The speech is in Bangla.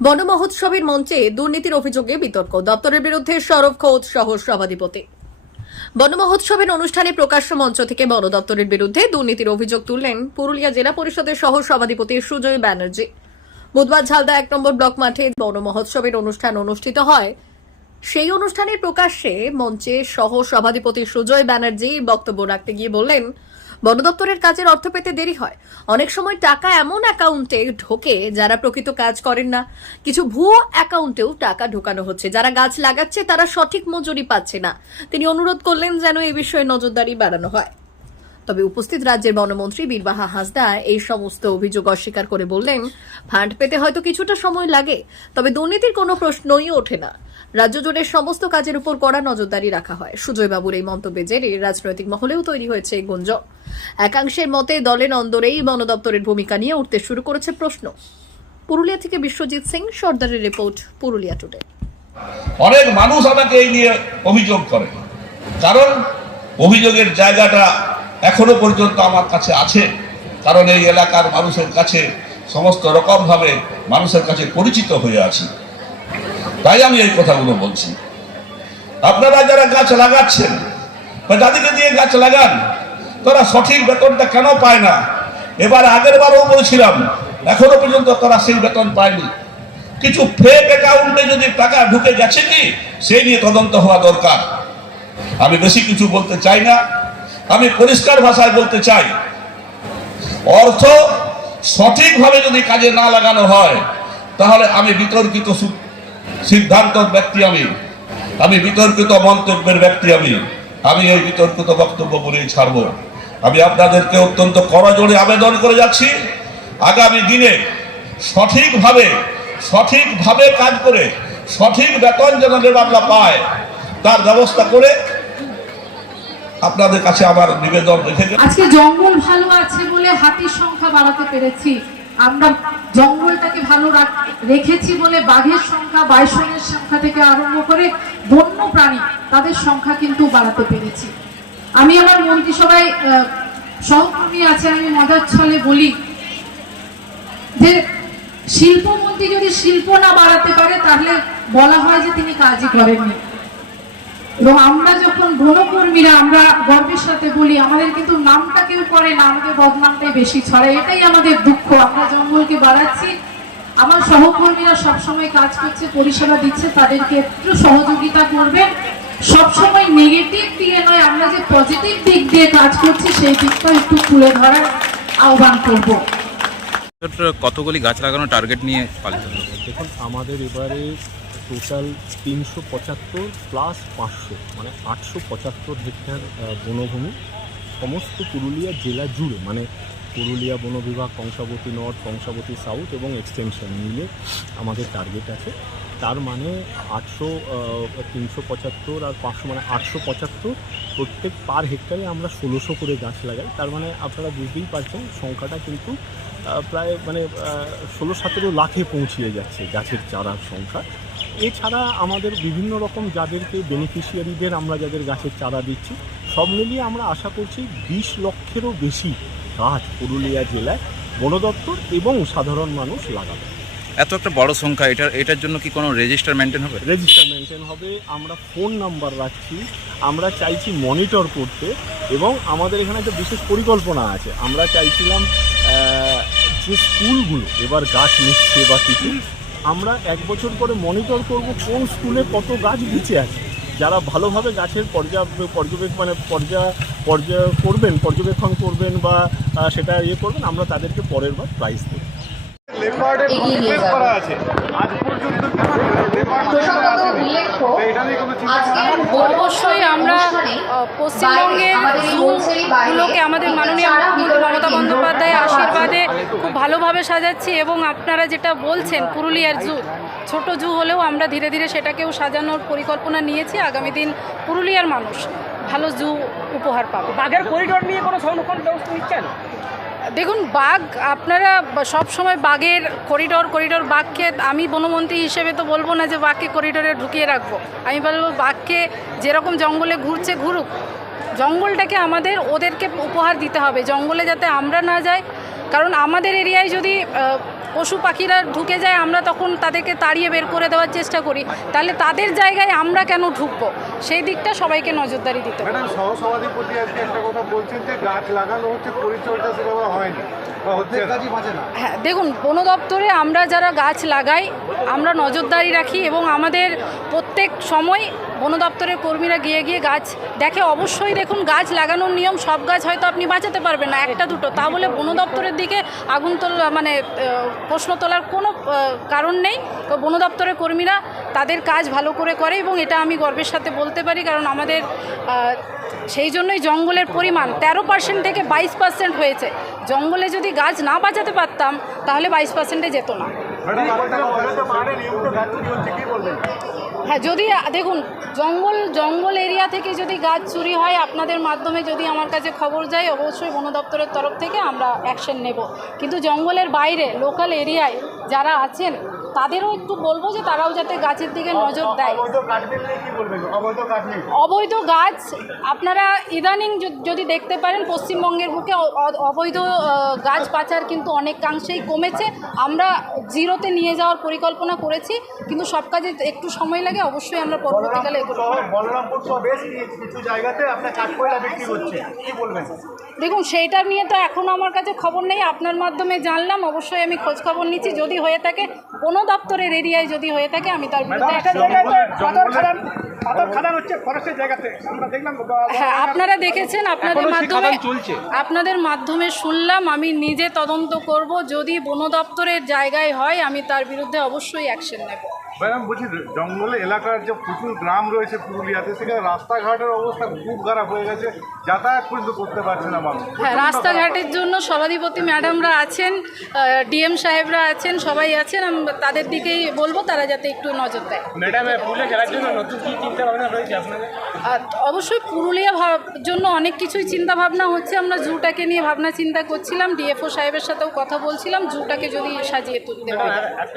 বন মহোৎসবের মঞ্চে দুর্নীতির অভিযোগে বিতর্ক। দপ্তরের বিরুদ্ধে সরব খোদ সহ সভাধিপতি। বন মহোৎসবের অনুষ্ঠানে প্রকাশ্য মঞ্চ থেকে বন দপ্তরের বিরুদ্ধে দুর্নীতির অভিযোগ তুললেন পুরুলিয়া জেলা পরিষদের সহ সভাধিপতি সুজয় ব্যানার্জি। বুধবার ঝালদা এক নম্বর ব্লক মাঠে বন মহোৎসবের অনুষ্ঠান অনুষ্ঠিত হয়। সেই অনুষ্ঠানে প্রকাশ্যে মঞ্চে সহ সভাধিপতি সুজয় ব্যানার্জি বক্তব্য রাখতে গিয়ে বললেন বন দপ্তরের কাজের অর্থ পেতে দেরি হয়। অনেক সময় টাকা এমন অ্যাকাউন্টে ঢোকে যারা প্রকৃত কাজ করেন না। কিছু ভুয়ো অ্যাকাউন্টেও টাকা ঢোকানো হচ্ছে। যারা গাছ লাগাচ্ছে, তারা সঠিক মজুরি পাচ্ছে না। তিনি অনুরোধ করলেন যেন এই বিষয়ে নজরদারি বাড়ানো হয়। তবে উপস্থিত রাজ্যের বনমন্ত্রী বীরবাহা হাসদা এই সমস্ত অভিযোগ অস্বীকার করে বললেন, ফান্ড পেতে হয়তো কিছুটা সময় লাগে, তবে দুর্নীতির কোনো প্রশ্নই ওঠে না। রাজ্য জুড়ে সমস্ত কাজের উপর কড়া নজরদারি রাখা হয়। সুজয়বাবুর এই মন্তব্যে জেরে রাজনৈতিক মহলেও তৈরি হয়েছে গুঞ্জন। একাংশের মতে দলের অন্দরেই বন দপ্তরের ভূমিকা নিয়ে উঠতে শুরু করেছে প্রশ্ন। পুরুলিয়া থেকে বিশ্বজিৎ সিং, সর্দারের রিপোর্ট, পুরুলিয়া টুডে। অনেক মানুষ আমাকে এই নিয়ে অভিযোগ করে। কারণ অভিযোগের জায়গাটা এখনও পর্যন্ত আমার কাছে আছে। কারণ এই এলাকার মানুষের কাছে সমস্ত রকমভাবে মানুষের কাছে পরিচিত হয়ে আছি। তাই আমি এই কথাগুলো বলছি। আপনারা যারা গাছ লাগাচ্ছেন, বা যাদেরকে দিয়ে গাছ লাগান তারা সঠিক বেতনটা কেন পায় না? এবার আগের বারও বলছিলাম, এখনও পর্যন্ত তারা সেই বেতন পায়নি। কিছু ফেক অ্যাকাউন্টে যদি টাকা ঢুকে গেছে কি, সেই নিয়ে তদন্ত হওয়া দরকার। আমি বেশি কিছু বলতে চাই না। আমি পরিষ্কার ভাষায় বলতে চাই, অর্থ সঠিকভাবে যদি কাজে না লাগানো হয়, তাহলে আমি বিতর্কিত সু- সিদ্ধান্তর ব্যক্তি আমি। আমি বিতর্কিত মন্তব্যের ব্যক্তি আমি। আমি এই বিতর্কিত বক্তব্য বলেই ছাড়ব। আমি আপনাদেরকে অত্যন্ত করজোড়ে আবেদন করে যাচ্ছি। আগামী দিনে সঠিকভাবে সঠিকভাবে কাজ করে, সঠিক বেতন যেন বাংলা পায়, তার ব্যবস্থা করে আপনাদের কাছে আমার নিবেদন রেখে আজকে জঙ্গল ভালো আছে বলে হাতির সংখ্যা বাড়াতে পেরেছি। আমরা জঙ্গলটাকে ভালো রাখ- রেখেছি বলে বাঘের সংখ্যা, বাইসনের সংখ্যা থেকে আরম্ভ করে বন্য প্রাণী, তাদের সংখ্যা কিন্তু বাড়াতে পেরেছি। আমি আমার মন্ত্রিসভায় সহকর্মী আছে, আমি মজার ছলে বলি যে শিল্পমন্ত্রী যদি শিল্প না বাড়াতে পারে, তাহলে বলা হয় যে তিনি কাজই করেননি। এবং আমরা যখন বনকর্মীরা, আমরা গর্বের সাথে বলি, আমাদের কিন্তু নামটা কেউ করে না, আমাদের বদনামটাই বেশি ছড়ে এটাই আমাদের দুঃখ। আমরা জঙ্গলকে বাড়াচ্ছি। আমার সহকর্মীরা সবসময় কাজ করছে, পরিষেবা দিচ্ছে, তাদেরকে একটু সহযোগিতা করবেন। সবসময় নেগেটিভ দিকে নয় আমরা যে পজিটিভ দিক দিয়ে কাজ করছি সেই দিকটা একটু তুলে ধরার আহ্বান করব। কতগুলি গাছ লাগানোর টার্গেট নিয়ে পালিত দেখুন আমাদের এবারে টোটাল তিনশো পঁচাত্তর প্লাস পাঁচশো মানে আটশো পঁচাত্তর হেক্টর বনভূমি। সমস্ত পুরুলিয়া জেলা জুড়ে মানে পুরুলিয়া বন বিভাগ কংসাবতী নর্থ কংসাবতী সাউথ এবং এক্সটেনশন মিলে আমাদের টার্গেট আছে। তার মানে আটশো তিনশো পঁচাত্তর আর পাঁচশো মানে আটশো পঁচাত্তর প্রত্যেক পার হেক্টরে আমরা ষোলোশো করে গাছ লাগাই। তার মানে আপনারা বুঝতেই পারছেন সংখ্যাটা কিন্তু প্রায় মানে ষোলো সতেরো লাখে পৌঁছিয়ে যাচ্ছে গাছের চারার সংখ্যা। এছাড়া আমাদের বিভিন্ন রকম যাদেরকে বেনিফিশিয়ারিদের আমরা যাদের গাছের চারা দিচ্ছি, সব মিলিয়ে আমরা আশা করছি বিশ লক্ষেরও বেশি গাছ পুরুলিয়া জেলায় বন দপ্তর এবং সাধারণ মানুষ লাগাবে। এত একটা বড় সংখ্যা, এটার এটার জন্য কি কোনো রেজিস্টার মেনটেন হবে? রেজিস্টার মেনটেন হবে। আমরা ফোন নাম্বার রাখছি। আমরা চাইছি মনিটর করতে এবং আমাদের এখানে একটা বিশেষ পরিকল্পনা আছে। আমরা চাইছিলাম যে স্কুলগুলো, এবার গাছ নিচ্ছে বা কিছু, আমরা এক বছর পরে মনিটর করব কোন স্কুলে কত গাছ বেঁচে আছে। যারা ভালোভাবে গাছের পর্যা, পর্যবেক্ষণ মানে পর্যা পর্যা করবেন, পর্যবেক্ষণ করবেন বা সেটা ইয়ে করবেন, আমরা তাদেরকে পরের বার প্রাইজ দেবো। অবশ্যই আমরা পশ্চিমবঙ্গের জুগুলোকে আমাদের মাননীয় মুখ্যমন্ত্রী মমতা বন্দ্যোপাধ্যায় আশীর্বাদে খুব ভালোভাবে সাজাচ্ছি এবং আপনারা যেটা বলছেন পুরুলিয়ার জু ছোট জু হলেও আমরা ধীরে ধীরে সেটাকেও সাজানোর পরিকল্পনা নিয়েছি। আগামী দিন পুরুলিয়ার মানুষ ভালো জু উপহার পাবে। বাঘের করিডোর নিয়ে কোনো সংরক্ষণ ব্যবস্থা নিচ্ছেন? দেখুন, বাঘ, আপনারা সব সময় বাঘের করিডোর করিডোর বাঘকে, আমি বনমন্ত্রী হিসেবে তো বলব না যে বাঘকে করিডোরে ঢুকিয়ে রাখব। আমি বলব বাঘকে যেরকম জঙ্গলে ঘুরছে ঘুরুক। জঙ্গলটাকে আমাদের, ওদেরকে উপহার দিতে হবে। জঙ্গলে যাতে আমরা না যাই কারণ আমাদের এরিয়ায় যদি পশু পাখিরা ঢুকে যায় আমরা তখন তাদেরকে তাড়িয়ে বের করে দেওয়ার চেষ্টা করি। তাহলে তাদের জায়গায় আমরা কেন ঢুকবো? সেই দিকটা সবাইকে নজরদারি দিতে হবে। সহসভাধিপতি আজকে একটা কথা বলছেন যে গাছ লাগানো হচ্ছে পরিচর্যা সেভাবে হয়নি বা হচ্ছে না। হ্যাঁ দেখুন বন দপ্তরে আমরা যারা গাছ লাগাই আমরা নজরদারি রাখি এবং আমাদের প্রত্যেক সময় বন দপ্তরের কর্মীরা গিয়ে গিয়ে গাছ দেখে অবশ্যই দেখুন গাছ লাগানোর নিয়ম সব গাছ হয়তো আপনি বাঁচাতে পারবেন না একটা দুটো। তা বলে বন দপ্তরের দিকে আগুন তোলা মানে প্রশ্ন তোলার কোনো কারণ নেই। তো বন দপ্তরের কর্মীরা তাদের কাজ ভালো করে করে এবং এটা আমি গর্বের সাথে বলতে পারি, কারণ আমাদের সেই জন্যই জঙ্গলের পরিমাণ তেরো পার্সেন্ট থেকে বাইশ পার্সেন্ট হয়েছে। জঙ্গলে যদি গাছ না বাঁচাতে পারতাম, তাহলে বাইশ পার্সেন্টে যেত না। হ্যাঁ যদি, দেখুন, জঙ্গল জঙ্গল এরিয়া থেকে যদি গাছ চুরি হয়, আপনাদের মাধ্যমে যদি আমার কাছে খবর যায়, অবশ্যই বন দপ্তরের তরফ থেকে আমরা অ্যাকশন নেব। কিন্তু জঙ্গলের বাইরে লোকাল এরিয়ায় যারা আছেন তাদেরও একটু বলব যে তারাও যাতে গাছের দিকে নজর দেয়। অবৈধ গাছ আপনারা ইদানিং যদি দেখতে পারেন পশ্চিমবঙ্গের বুকে অবৈধ গাছ পাচার কিন্তু অনেকাংশেই কমেছে। আমরা জিরোতে নিয়ে যাওয়ার পরিকল্পনা করেছি কিন্তু সব কাজে একটু সময় লাগে অবশ্যই আমরা পরবর্তীকালে দেখুন সেইটা নিয়ে তো এখনও আমার কাছে খবর নেই আপনার মাধ্যমে জানলাম অবশ্যই আমি খোঁজখবর নিচ্ছি। যদি হয়ে থাকে কোনো দপ্তরের এরিয়ায় যদি হয়ে থাকে আমি তার বিরুদ্ধে হ্যাঁ আপনারা দেখেছেন আপনাদের মাধ্যমে আপনাদের মাধ্যমে শুনলাম আমি নিজে তদন্ত করব যদি বন দপ্তরের জায়গায় হয় আমি তার বিরুদ্ধে অবশ্যই অ্যাকশন নেব। ম্যাডাম বলছি জঙ্গলে এলাকার যে প্রচুর গ্রাম রয়েছে পুরুলিয়াতে সেখানে রাস্তাঘাটের অবস্থা খুব খারাপ হয়ে গেছে যাতায়াত পর্যন্ত করতে পারছে না মানুষ। হ্যাঁ রাস্তাঘাটের জন্য সভাধিপতি ম্যাডামরা আছেন ডিএম সাহেবরা আছেন সবাই আছেন আমি তাদের দিকেই বলব তারা যাতে একটু নজর দেয়। ম্যাডাম পুরুলিয়া জেলার জন্য নতুন কি চিন্তা ভাবনা রয়েছে আপনাদের? আর অবশ্যই পুরুলিয়া ভাব- জন্য অনেক কিছুই চিন্তা ভাবনা হচ্ছে আমরা জুটাকে নিয়ে ভাবনা চিন্তা করছিলাম ডিএফও সাহেবের সাথেও কথা বলছিলাম জুটাকে যদি সাজিয়ে তুলতে পারি।